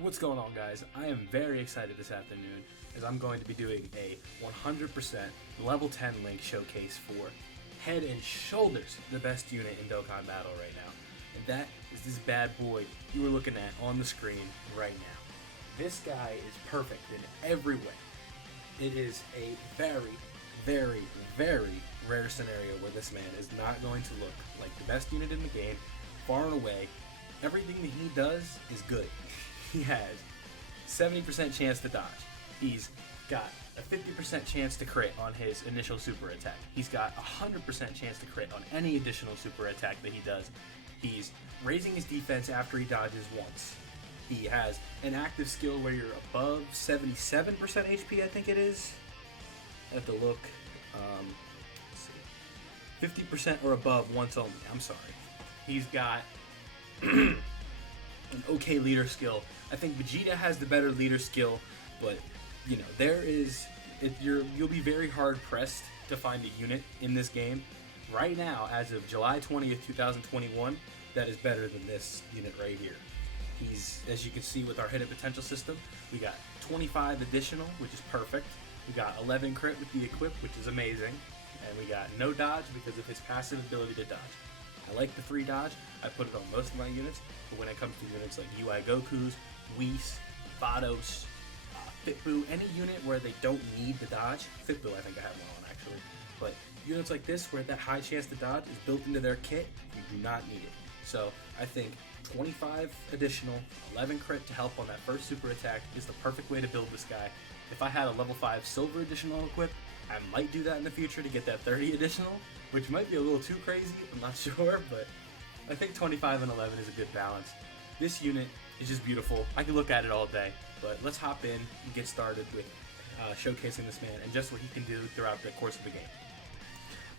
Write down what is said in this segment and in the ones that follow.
What's going on, guys? I am very excited this afternoon as I'm going to be doing a 100% level 10 link showcase for head and shoulders the best unit in Dokkan Battle right now. And that is this bad boy you were looking at on the screen right now. This guy is perfect in every way. It is a very, very, very rare scenario where this man is not going to look like the best unit in the game, far and away. Everything that he does is good. He has 70% chance to dodge. He's got a 50% chance to crit on his initial super attack. He's got a 100% chance to crit on any additional super attack that he does. He's raising his defense after he dodges once. He has an active skill where you're above 77% HP, I think it is. I have to look. Let's see. 50% or above once only. I'm sorry. He's got an okay leader skill. I think Vegeta has the better leader skill, but you know, you'll be very hard pressed to find a unit in this game right now as of July 20th, 2021 that is better than this unit right here. He's, as you can see with our hidden potential system, we got 25 additional, which is perfect. We got 11 crit with the equip, which is amazing, and we got no dodge because of his passive ability to dodge. I like the 3 dodge. I put it on most of my units, but when it comes to units like UI Goku's, Whis, Vados, Fitboo, any unit where they don't need the dodge, Fitboo I think I have one on actually, but units like this where that high chance to dodge is built into their kit, you do not need it. So I think 25 additional, 11 crit to help on that first super attack is the perfect way to build this guy. If I had a level 5 silver additional equip, I might do that in the future to get that 30 additional, which might be a little too crazy, I'm not sure, but I think 25 and 11 is a good balance. This unit is just beautiful. I could look at it all day, but let's hop in and get started with showcasing this man and just what he can do throughout the course of the game.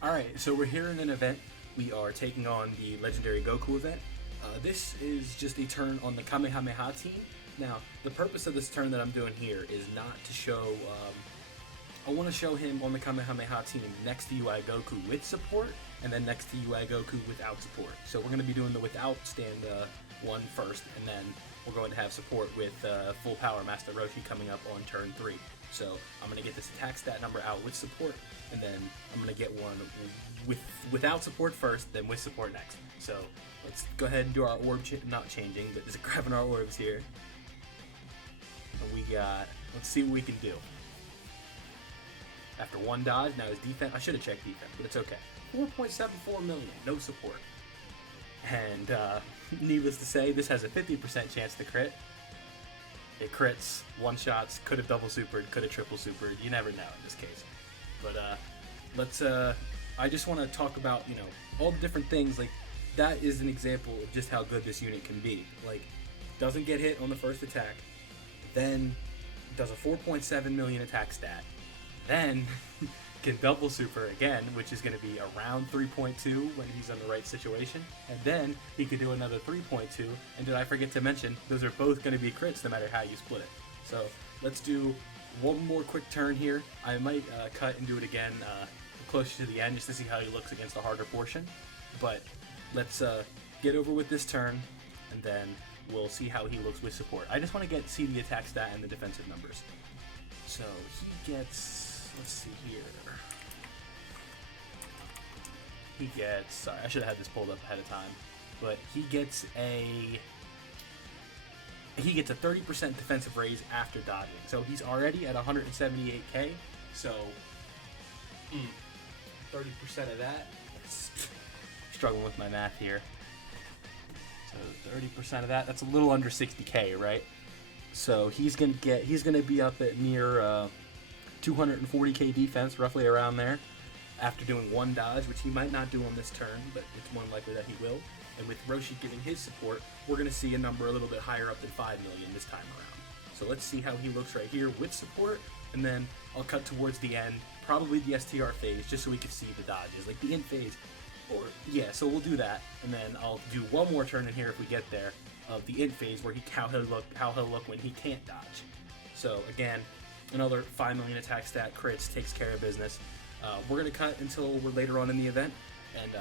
Alright, so we're here in an event. We are taking on the legendary Goku event. This is just a turn on the Kamehameha team. Now, the purpose of this turn that I'm doing here is not to show... I want to show him on the Kamehameha team next to UI Goku with support, and then next to UI Goku without support. So we're going to be doing the without stand one first, and then we're going to have support with full power Master Roshi coming up on turn 3. So I'm going to get this attack stat number out with support, and then I'm going to get one without support first, then with support next. So let's go ahead and do our orb, not changing, but just grabbing our orbs here. And we got, let's see what we can do. After 1 dodge, now his defense, I should have checked defense, but it's okay. 4.74 million, no support. And needless to say, this has a 50% chance to crit. It crits, one-shots, could have double supered, could have triple supered, you never know in this case. But I just want to talk about, you know, all the different things. Like, that is an example of just how good this unit can be. Like, doesn't get hit on the first attack, then does a 4.7 million attack stat, then can double super again, which is going to be around 3.2 when he's in the right situation, and then he could do another 3.2, and did I forget to mention, those are both going to be crits no matter how you split it. So let's do one more quick turn here. I might cut and do it again closer to the end just to see how he looks against the harder portion, but let's get over with this turn, and then we'll see how he looks with support. I just want to see the attack stat and the defensive numbers. So he gets, let's see here. He gets, sorry, I should have had this pulled up ahead of time, but he gets a 30% defensive raise after dodging. So he's already at 178k. So 30% of that. Struggling with my math here. So 30% of that. That's a little under 60k, right? So he's gonna be up at near 240k defense, roughly around there, after doing 1 dodge, which he might not do on this turn, but it's more likely that he will. And with Roshi giving his support, we're going to see a number a little bit higher up than 5 million this time around. So let's see how he looks right here with support, and then I'll cut towards the end, probably the STR phase, just so we can see the dodges, like the int phase. Or yeah, so we'll do that, and then I'll do one more turn in here if we get there, of the int phase where how he'll look when he can't dodge. So again, another 5 million attack stat, crits, takes care of business. We're going to cut until we're later on in the event. And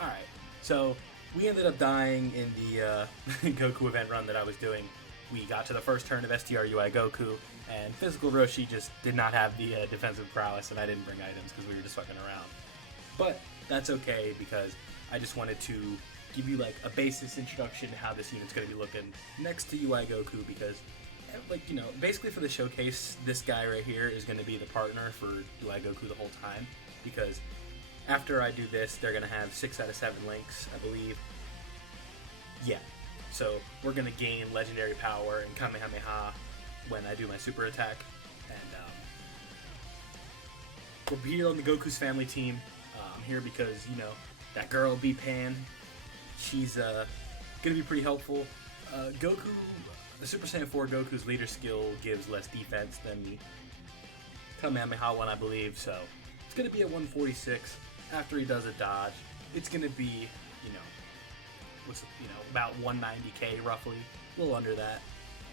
alright, so we ended up dying in the Goku event run that I was doing. we got to the first turn of STR-UI Goku, and Physical Roshi just did not have the defensive prowess, and I didn't bring items because we were just fucking around. But that's okay, because I just wanted to give you like a basis introduction to how this unit's going to be looking next to UI Goku, because like, you know, basically for the showcase, this guy right here is going to be the partner for UI Goku the whole time, because after I do this, they're going to have 6 out of 7 links, I believe. Yeah, so we're going to gain legendary power and Kamehameha when I do my super attack, and we're here on the Goku's family team. I'm here because, you know, that girl B-Pan, she's going to be pretty helpful. Goku, the Super Saiyan 4 Goku's leader skill gives less defense than the Kamehameha one, I believe, so it's going to be at 146 after he does a dodge. It's going to be, you know, about 190k roughly, a little under that.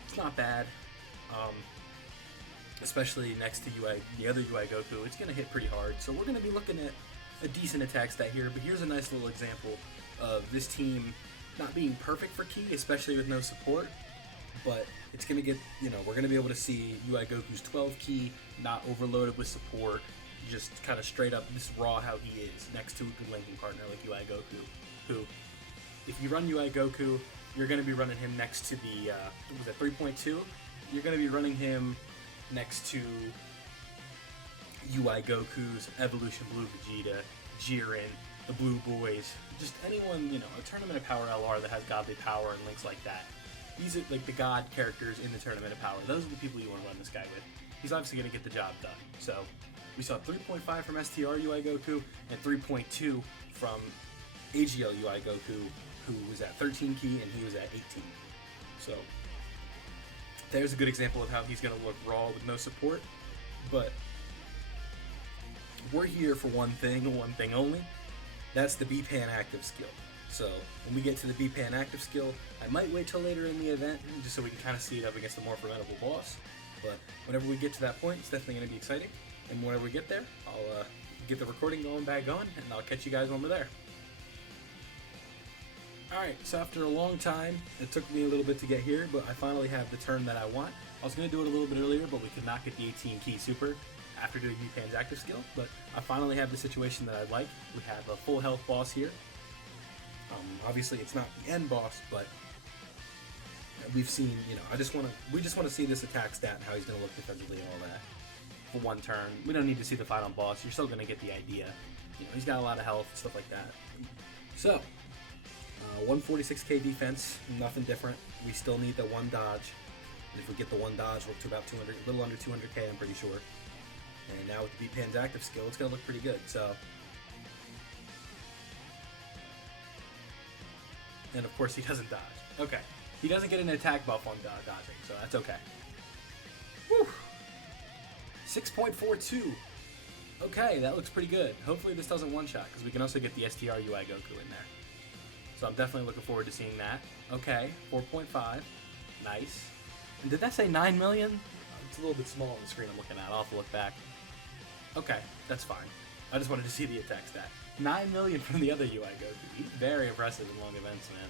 It's not bad, especially next to the other UI Goku. It's going to hit pretty hard, so we're going to be looking at a decent attack stat here, but here's a nice little example of this team not being perfect for Ki, especially with no support, but it's going to get, you know, we're going to be able to see UI Goku's 12 Ki, not overloaded with support, just kind of straight up this raw how he is, next to a good linking partner like UI Goku, who, if you run UI Goku, you're going to be running him next to the, was it 3.2? You're going to be running him next to UI Goku's Evolution Blue Vegeta, Jiren, the Blue Boys, just anyone, you know, a Tournament of Power LR that has godly power and links like that. These are like the god characters in the Tournament of Power. Those are the people you want to run this guy with. He's obviously going to get the job done. So we saw 3.5 from STR UI Goku and 3.2 from AGL UI Goku, who was at 13 Ki and he was at 18. So there's a good example of how he's going to look raw with no support. But we're here for one thing only. That's the B-Pan active skill. So when we get to the B-Pan active skill, I might wait till later in the event just so we can kind of see it up against a more formidable boss. But whenever we get to that point, it's definitely going to be exciting. And whenever we get there, I'll get the recording back going, and I'll catch you guys when we're there. Alright, so after a long time, it took me a little bit to get here, but I finally have the turn that I want. I was going to do it a little bit earlier, but we could not get the 18 Ki super after doing B-Pan's active skill, but I finally have the situation that I like. We have a full health boss here. Obviously it's not the end boss, but we've seen, you know, we just want to see this attack stat and how he's going to look defensively and all that for one turn. We don't need to see the final boss. You're still going to get the idea. You know, he's got a lot of health, stuff like that. So 146k defense, nothing different. We still need the one dodge. And if we get the one dodge, we're up to about 200, a little under 200k, I'm pretty sure. And now with the B-Pan's active skill, it's going to look pretty good. So, and of course he doesn't dodge. Okay, he doesn't get an attack buff on dodging, so that's okay. Whew. 6.42. Okay, that looks pretty good. Hopefully this doesn't one-shot, because we can also get the STR UI Goku in there. So I'm definitely looking forward to seeing that. Okay, 4.5. Nice. And did that say 9 million? It's a little bit small on the screen I'm looking at. I'll have to look back. Okay, that's fine. I just wanted to see the attack stat. 9 million from the other UI Goku. He's very impressive in long events, man.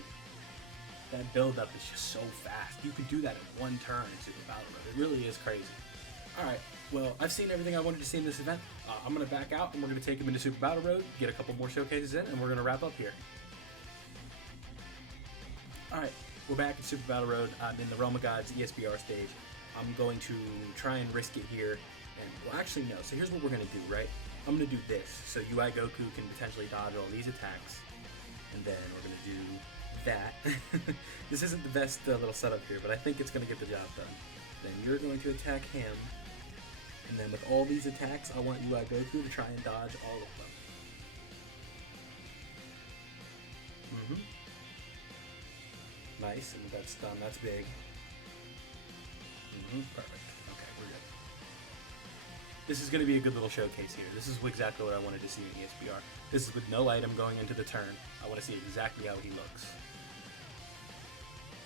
That build-up is just so fast. You can do that in one turn in Super Battle Road. It really is crazy. Alright, well, I've seen everything I wanted to see in this event. I'm going to back out, and we're going to take him into Super Battle Road, get a couple more showcases in, and we're going to wrap up here. Alright, we're back in Super Battle Road. I'm in the Realm of Gods ESBR stage. I'm going to try and risk it here. And, well, actually, no. So here's what we're going to do, right? I'm going to do this. So UI Goku can potentially dodge all these attacks. And then we're going to do that. This isn't the best little setup here, but I think it's going to get the job done. Then you're going to attack him. And then with all these attacks, I want UI Goku to try and dodge all of them. Nice, and that's done. That's big. Perfect. Okay, we're good. This is going to be a good little showcase here. This is exactly what I wanted to see in ESBR. This is with no item going into the turn. I want to see exactly how he looks.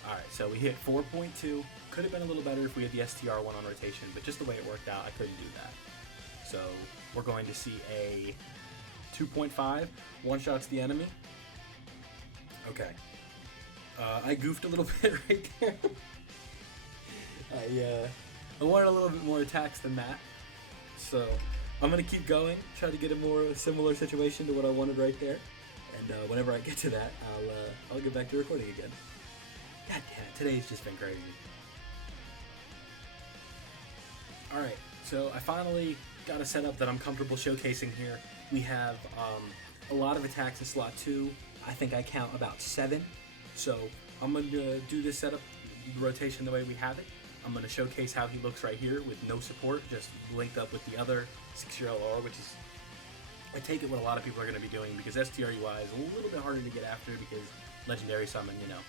Alright, so we hit 4.2. Could have been a little better if we had the STR one on rotation, but just the way it worked out, I couldn't do that. So we're going to see a 2.5. One-shots the enemy. Okay. I goofed a little bit right there. I wanted a little bit more attacks than that. So I'm going to keep going, try to get a more similar situation to what I wanted right there. And whenever I get to that, I'll get back to recording again. God damn it, today's just been crazy. Alright, so I finally got a setup that I'm comfortable showcasing here. We have a lot of attacks in slot 2. I think I count about 7. So I'm going to do this setup rotation the way we have it. I'm going to showcase how he looks right here with no support, just linked up with the other 6-year LR, which is, I take it, what a lot of people are going to be doing, because STRUI is a little bit harder to get after because Legendary Summon, you know,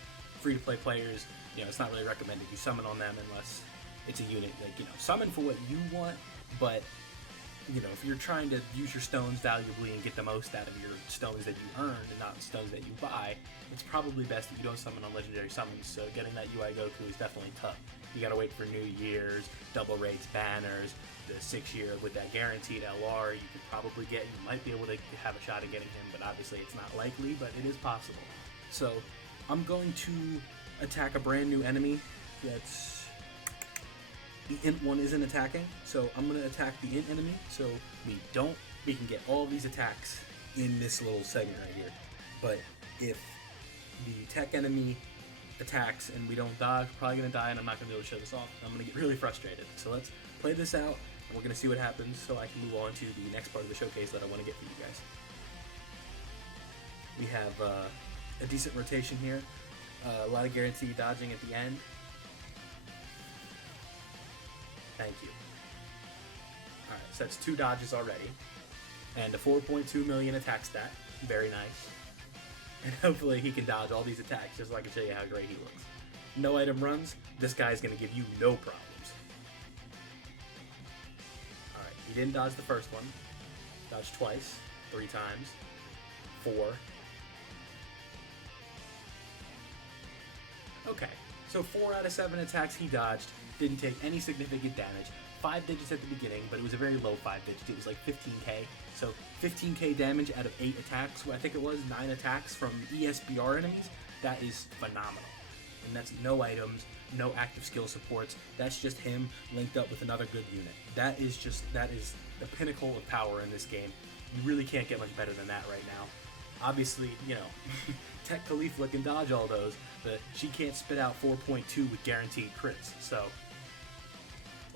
free-to-play players, you know, it's not really recommended you summon on them unless it's a unit, like, you know, summon for what you want, but, you know, if you're trying to use your stones valuably and get the most out of your stones that you earned and not stones that you buy, it's probably best that you don't summon on Legendary Summons, so getting that UI Goku is definitely tough. You gotta wait for New Year's, double rates, banners, the 6-year with that guaranteed LR you could probably get. You might be able to have a shot at getting him, but obviously it's not likely, but it is possible. So I'm going to attack a brand new enemy that's... The int one isn't attacking, so I'm going to attack the int enemy, so we can get all of these attacks in this little segment right here. But if the tech enemy attacks and we don't dodge, we're probably going to die, and I'm not going to be able to show this off. I'm going to get really frustrated. So let's play this out, and we're going to see what happens so I can move on to the next part of the showcase that I want to get for you guys. We have a decent rotation here, a lot of guaranteed dodging at the end. Thank you. Alright, so that's 2 dodges already. And a 4.2 million attack stat. Very nice. And hopefully he can dodge all these attacks just so I can show you how great he looks. No item runs. This guy's going to give you no problems. Alright, he didn't dodge the first one. Dodged twice. 3 times. 4. Okay, so 4 out of 7 attacks he dodged. Didn't take any significant damage. 5 digits at the beginning, but it was a very low 5 digits. It was like 15k. So 15k damage out of 8 attacks. Well, I think it was 9 attacks from ESBR enemies. That is phenomenal. And that's no items, no active skill supports. That's just him linked up with another good unit. That is the pinnacle of power in this game. You really can't get much better than that right now. Obviously, you know, Tech Khalifa can dodge all those, but she can't spit out 4.2 with guaranteed crits. So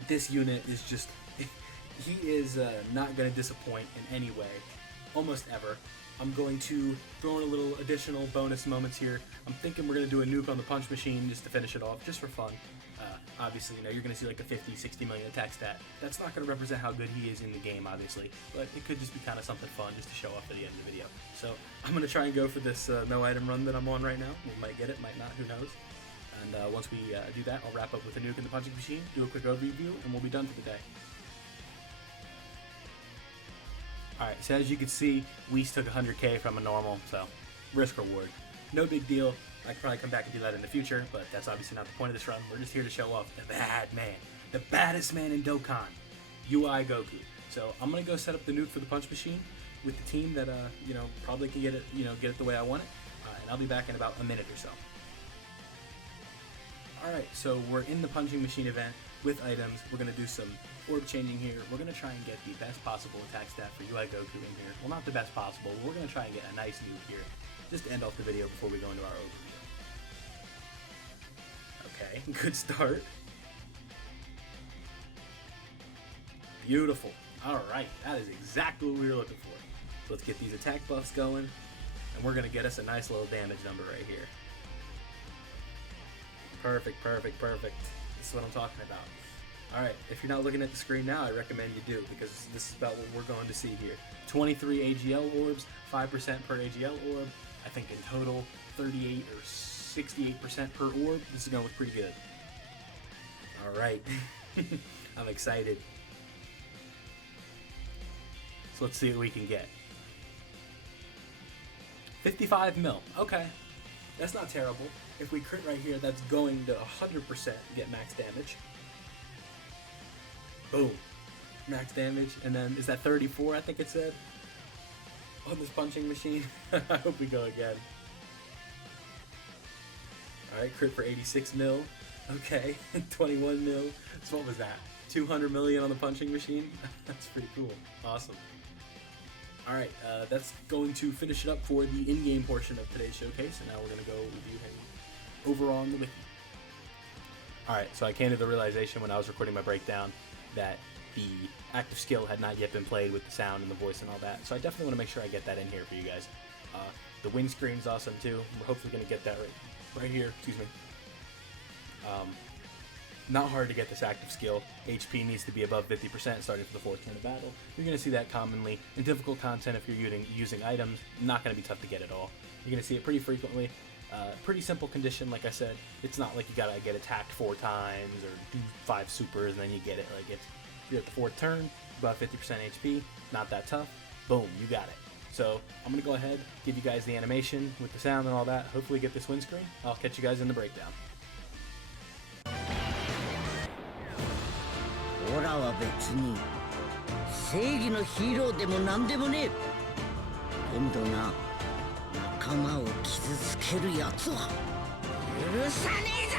this unit is just, he is not going to disappoint in any way, almost ever. I'm going to throw in a little additional bonus moments here. I'm thinking we're going to do a nuke on the punch machine just to finish it off, just for fun. Obviously, you know, you're going to see like a 50, 60 million attack stat. That's not going to represent how good he is in the game, obviously, but it could just be kind of something fun just to show off at the end of the video. So I'm going to try and go for this no item run that I'm on right now. We might get it, might not, who knows. And once we do that, I'll wrap up with a nuke in the punching machine, do a quick overview, and we'll be done for the day. Alright, so as you can see, Whis took 100k from a normal, so risk reward. No big deal. I could probably come back and do that in the future, but that's obviously not the point of this run. We're just here to show off the bad man, the baddest man in Dokkan, UI Goku. So I'm gonna go set up the nuke for the punch machine with the team that you know, probably can get it the way I want it, and I'll be back in about a minute or so. Alright, so we're in the punching machine event with items. We're going to do some orb changing here. We're going to try and get the best possible attack stat for UI Goku in here. Well, not the best possible, but we're going to try and get a nice nuke here, just to end off the video before we go into our overview. Okay, good start. Beautiful. Alright, that is exactly what we were looking for. So let's get these attack buffs going, and we're going to get us a nice little damage number right here. Perfect, perfect, perfect. This is what I'm talking about. Alright, if you're not looking at the screen now, I recommend you do, because this is about what we're going to see here. 23 AGL orbs, 5% per AGL orb. I think in total, 38 or 68% per orb. This is going to look pretty good. Alright. I'm excited. So let's see what we can get. 55 mil. Okay. That's not terrible. If we crit right here, that's going to 100% get max damage. Boom. Max damage. And then, is that 34, I think it said? On this punching machine. I hope we go again. Alright, crit for 86 mil. Okay, 21 mil. So what was that? 200 million on the punching machine? That's pretty cool. Awesome. Alright, that's going to finish it up for the in-game portion of today's showcase, and now we're going to go review him overall on the wiki. Alright, so I came to the realization when I was recording my breakdown that the active skill had not yet been played with the sound and the voice and all that, so I definitely want to make sure I get that in here for you guys. The windscreen's awesome too. We're hopefully going to get that right here. Excuse me. Not hard to get this active skill. HP needs to be above 50% starting for the fourth turn of battle. You're going to see that commonly. In difficult content, if you're using items, not going to be tough to get at all. You're going to see it pretty frequently. Pretty simple condition, like I said. It's not like you got to get attacked 4 times or do 5 supers and then you get it. Like you're at the fourth turn, above 50% HP, not that tough. Boom, you got it. So I'm going to go ahead, give you guys the animation with the sound and all that. Hopefully get this windscreen. I'll catch you guys in the breakdown. オラは別に正義のヒーローでもなんでもねえ。今度な仲間を傷つけるやつは許さねえぞ。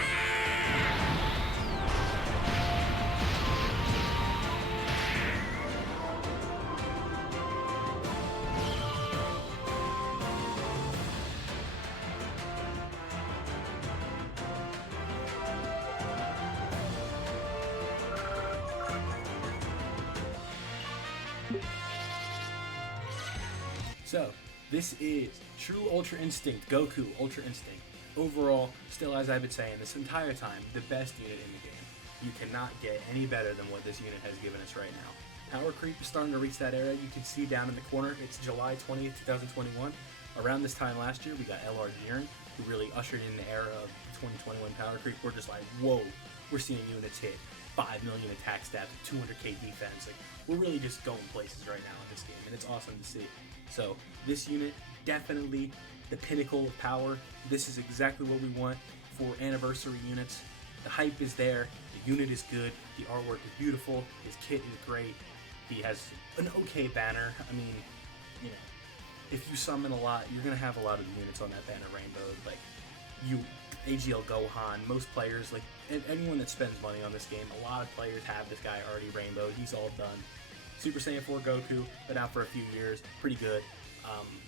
So, this is True Ultra Instinct, Goku Ultra Instinct. Overall, still as I've been saying this entire time, the best unit in the game. You cannot get any better than what this unit has given us right now. Power creep is starting to reach that era. You can see down in the corner, it's July 20th, 2021. Around this time last year, we got LR Jiren, who really ushered in the era of 2021 power creep. We're just like, whoa, we're seeing units hit 5 million attack stats, 200k defense. Like, we're really just going places right now in this game, and it's awesome to see. So this unit, definitely the pinnacle of power. This is exactly what we want for anniversary units. The hype is there, the unit is good, the artwork is beautiful, his kit is great, he has an okay banner. I mean, you know, if you summon a lot, you're going to have a lot of the units on that banner rainbowed. Like, AGL Gohan, most players, like anyone that spends money on this game, a lot of players have this guy already rainbowed, he's all done. Super Saiyan 4 Goku, been out for a few years, pretty good.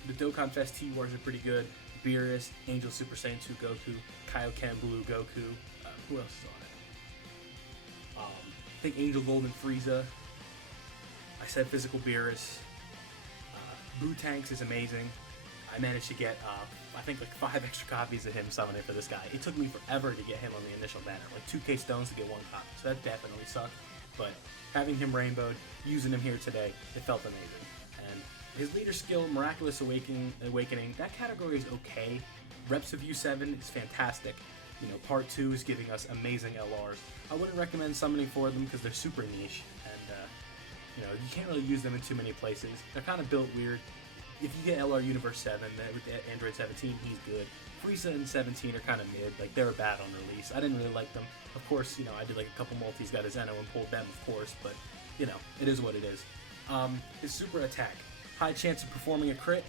The Dokkan Fest T-Wars are pretty good. Beerus, Angel Super Saiyan 2 Goku, Kaioken Blue Goku. Who else is on it? I think Angel Golden Frieza. I said Physical Beerus. Boo Tanks is amazing. I managed to get, I think, like 5 extra copies of him summoning for this guy. It took me forever to get him on the initial banner, like 2k stones to get 1 copy, so that definitely sucked. But having him rainbowed, using him here today, it felt amazing. And his leader skill, Miraculous Awakening, that category is okay. Reps of U7 is fantastic. You know, Part 2 is giving us amazing LRs. I wouldn't recommend summoning for them because they're super niche, and you know, you can't really use them in too many places. They're kind of built weird. If you get LR Universe 7, with Android 17, he's good. Frieza and 17 are kind of mid, like they're bad on release. I didn't really like them. Of course, you know, I did like a couple multis, got a Zeno and pulled them, of course, but, you know, it is what it is. His super attack, high chance of performing a crit,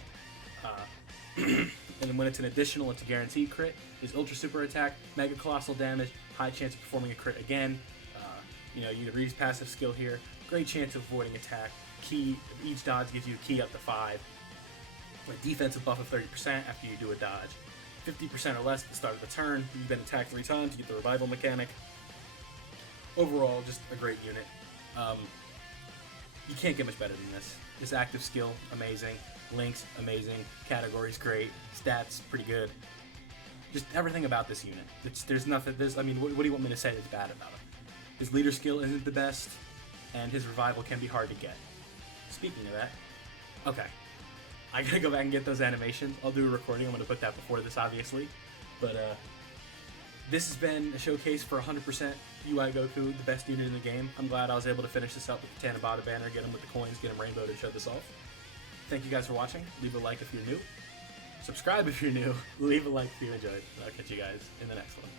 and then when it's an additional, it's a guaranteed crit. His ultra super attack, mega colossal damage, high chance of performing a crit again. You know, you can read his passive skill here, great chance of avoiding attack. Key, each dodge gives you a key up to 5. A defensive buff of 30% after you do a dodge. 50% or less at the start of the turn. You've been attacked 3 times, you get the revival mechanic. Overall, just a great unit. You can't get much better than this. This active skill, amazing. Links, amazing. Categories, great. Stats, pretty good. Just everything about this unit. There's nothing. I mean, what do you want me to say that's bad about it? His leader skill isn't the best, and his revival can be hard to get. Speaking of that, okay. I gotta go back and get those animations. I'll do a recording. I'm gonna put that before this, obviously. But this has been a showcase for 100% UI Goku, the best unit in the game. I'm glad I was able to finish this up with the Tanabata banner, get him with the coins, get him rainbowed, and show this off. Thank you guys for watching. Leave a like if you're new. Subscribe if you're new. Leave a like if you enjoyed. I'll catch you guys in the next one.